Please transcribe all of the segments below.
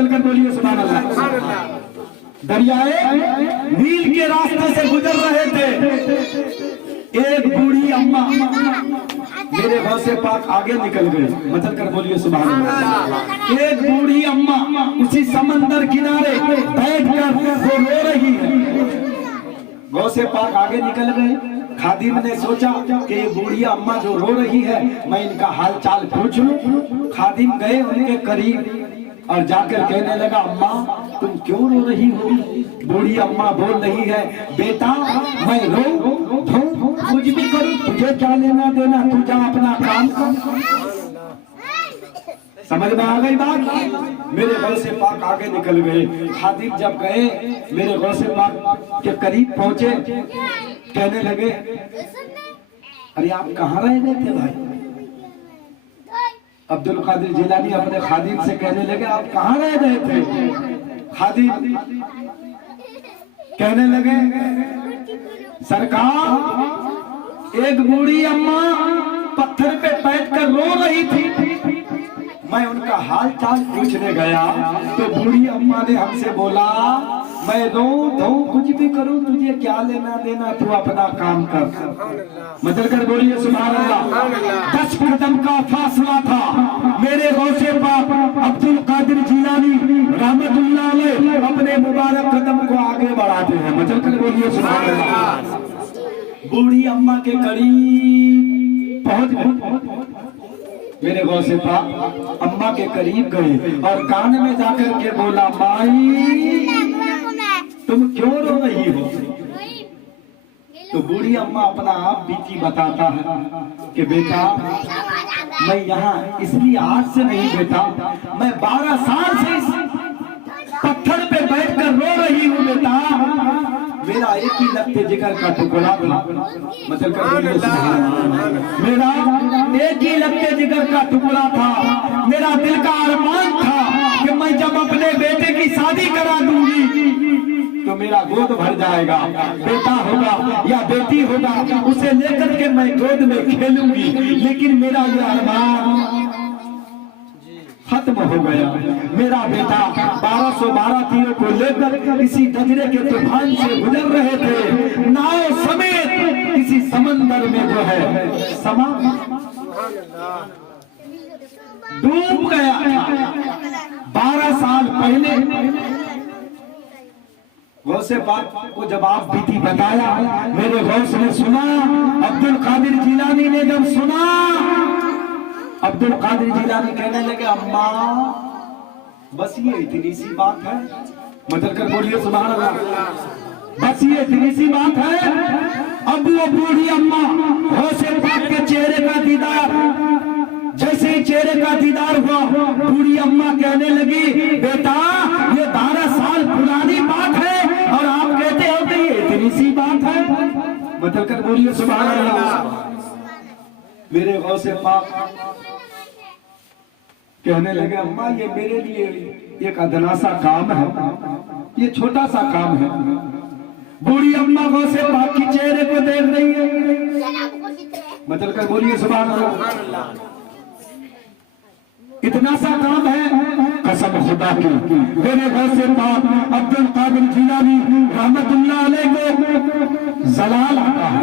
बदल कर बोलिए सुभान अल्लाह। दरियाए नील के रास्ते से गुजर रहे थे, एक बूढ़ी अम्मा मेरे गौसे पाक आगे निकल गई, बदल कर बोलिए सुभान अल्लाह। एक बूढ़ी अम्मा उसी समंदर किनारे बैठकर वो रो रही है, गौसे पाक आगे निकल गए। खादिम ने सोचा कि ये बूढ़ी अम्मा जो रो रही है मैं इनका हाल चाल पूछ लूं। खादिम गए उनके करीब और जाकर कहने लगा, अम्मा तुम क्यों रो रही हो? बूढ़ी अम्मा बोल रही है, बेटा मैं रो कुछ भी करूं तुझे क्या लेना देना, तू जा अपना काम कर। समझ में आ गई बात? मेरे गौसे पाक आगे निकल गए। खादिम जब गए मेरे गौसे पाक के करीब पहुंचे, कहने लगे, अरे आप कहाँ रह गए थे भाई? अब्दुल कादिर जिलानी अपने खादिम से कहने लगे, आप कहाँ रह गए थे? खादिम कहने लगे, सरकार एक बूढ़ी अम्मा पत्थर पे बैठकर रो रही थी, मैं उनका हाल चाल पूछने गया तो बूढ़ी अम्मा ने हमसे बोला, मैं रो धोऊं कुछ भी करूं तुझे क्या लेना देना, तू अपना काम कर। मदद कर बोलिए सुभान अल्लाह। 10 कदम का फासला था, मेरे गौसे पाक अब्दुल कादिर जिलानी रहमतुल्लाह अलैह अपने मुबारक कदम को आगे बढ़ाते हैं। मदद कर बोलिए सुभान अल्लाह। बूढ़ी अम्मा के करीब पहुंच मेरे गौसे पाक अम्मा के करीब गए और कान में जाकर के बोला, माई तुम क्यों रो रही हो? तो बूढ़ी अम्मा अपना आप बीती बताता है कि बेटा मैं यहाँ इसलिए आज से नहीं बेटा, मैं 12 साल से इस पत्थर पे बैठकर रो रही हूँ बेटा। मेरा एक ही लफ्ते जिगर का टुकड़ा था, मतलब मेरा एक ही लफ्ते जिगर का टुकड़ा था। मेरा दिल का अरमान था कि मैं जब अपने बेटे की शादी करा दूंगी तो मेरा गोद भर जाएगा, बेटा होगा या बेटी होगा उसे लेकर के मैं गोद में खेलूंगी। लेकिन मेरा ये अरमान खत्म हो गया। मेरा बेटा 1212 तीरों को लेकर इसी दजरे के तूफान से गुजर रहे थे, नाव समेत इसी समंदर में जो है समा डूब गया था। 12 साल पहले गौसे पाक को जब आप बीती बताया, मेरे गौस ने सुना, अब्दुल कादिर जिलानी ने जब सुना, अब्दुल कादिर जिलानी कहने लगे, अम्मा बस ये इतनी सी बात है। मदद कर बोलिए सुभान अल्लाह। बस ये इतनी सी बात है। अब वो बूढ़ी अम्मा गौसे पाक के चेहरे का दीदार, जैसे ही चेहरे का दीदार हुआ, बूढ़ी अम्मा कहने लगी, बेटा ये 12 साल पुरानी बात है और आप कहते हो कि ये इतनी सी बात है। मदद कर बोलिए सुभान अल्लाह। मेरे गौसे पाक कहने लगे, अम्मा ये मेरे लिए एक अदना सा काम है, ये छोटा सा काम है। बूढ़ी अम्मा गौसे पाक की चेहरे को देख रही है। मतलब कर बोलिए सुभान अल्लाह। इतना सा काम है, कसम खुदा की मेरे गौसे पाक अब्दुल कादिर जिलानी रहमतुल्लाह अलैह को जलाल आता है।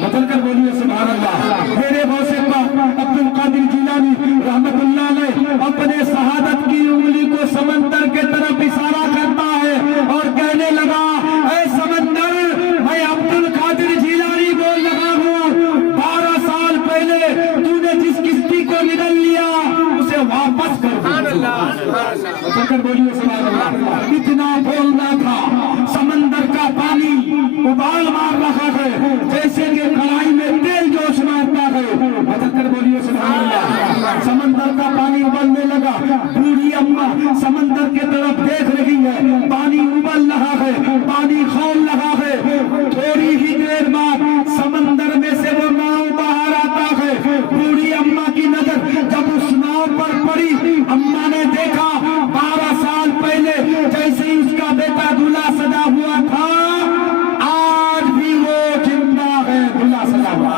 बदल कर बोलिए सुभान अल्लाह। मेरे गौसे पाक अब्दुल कादिर जिलानी रहमतुल्लाह अलैह अपने शहादत की उंगली को समंदर के तरफ इशारा करता है और कहने लगा, ऐ समंदर मैं अब्दुल कादिर जिलानी बोल रहा हूँ, 12 साल पहले तूने जिस किश्ती को निगल लिया उसे वापस कर बोलिए सुभान अल्लाह। इतना बोलना था, समंदर का पानी उबाल मार रहा है जैसे कि कढ़ाई में तेल जोश मारता है। बदल बोलिए सुभान अल्लाह। समंदर का पानी उबलने लगा। बूढ़ी अम्मा समंदर के तरफ देख रही है, पानी उबल रहा है, पानी खौल रहा है। थोड़ी ही देर बाद समंदर में से वो नाव बाहर आता है। बूढ़ी अम्मा की नजर जब उस नाव पर पड़ी, अम्मा ने देखा 12 साल पहले जैसे ही उसका बेटा दूल्हा सजा हुआ था, आज भी वो जिंदा है, दूल्हा सजा हुआ।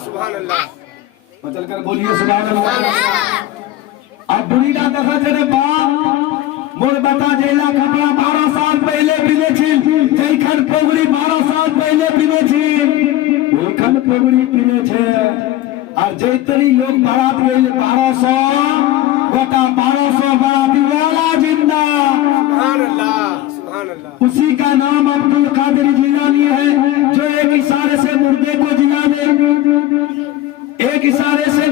सुभान अल्लाह। बदल कर बोलिए सुभान अल्लाह। अब बुढ़ी ना देखा तेरे बाप मोर बता जेला कपड़ा 12 साल पहले पिने छी, जैखन पगड़ी 12 साल पहले पिने छी ओखन पगड़ी पिने छे। और जैतनी लोग बारात गए 1200 गोटा 1200 बाराती वाला जिंदा। सुभान अल्लाह, सुभान अल्लाह। उसी का नाम अब्दुल कादिर जिलानी है, जो एक इशारे से मुर्दे को जिला दे, एक इशारे से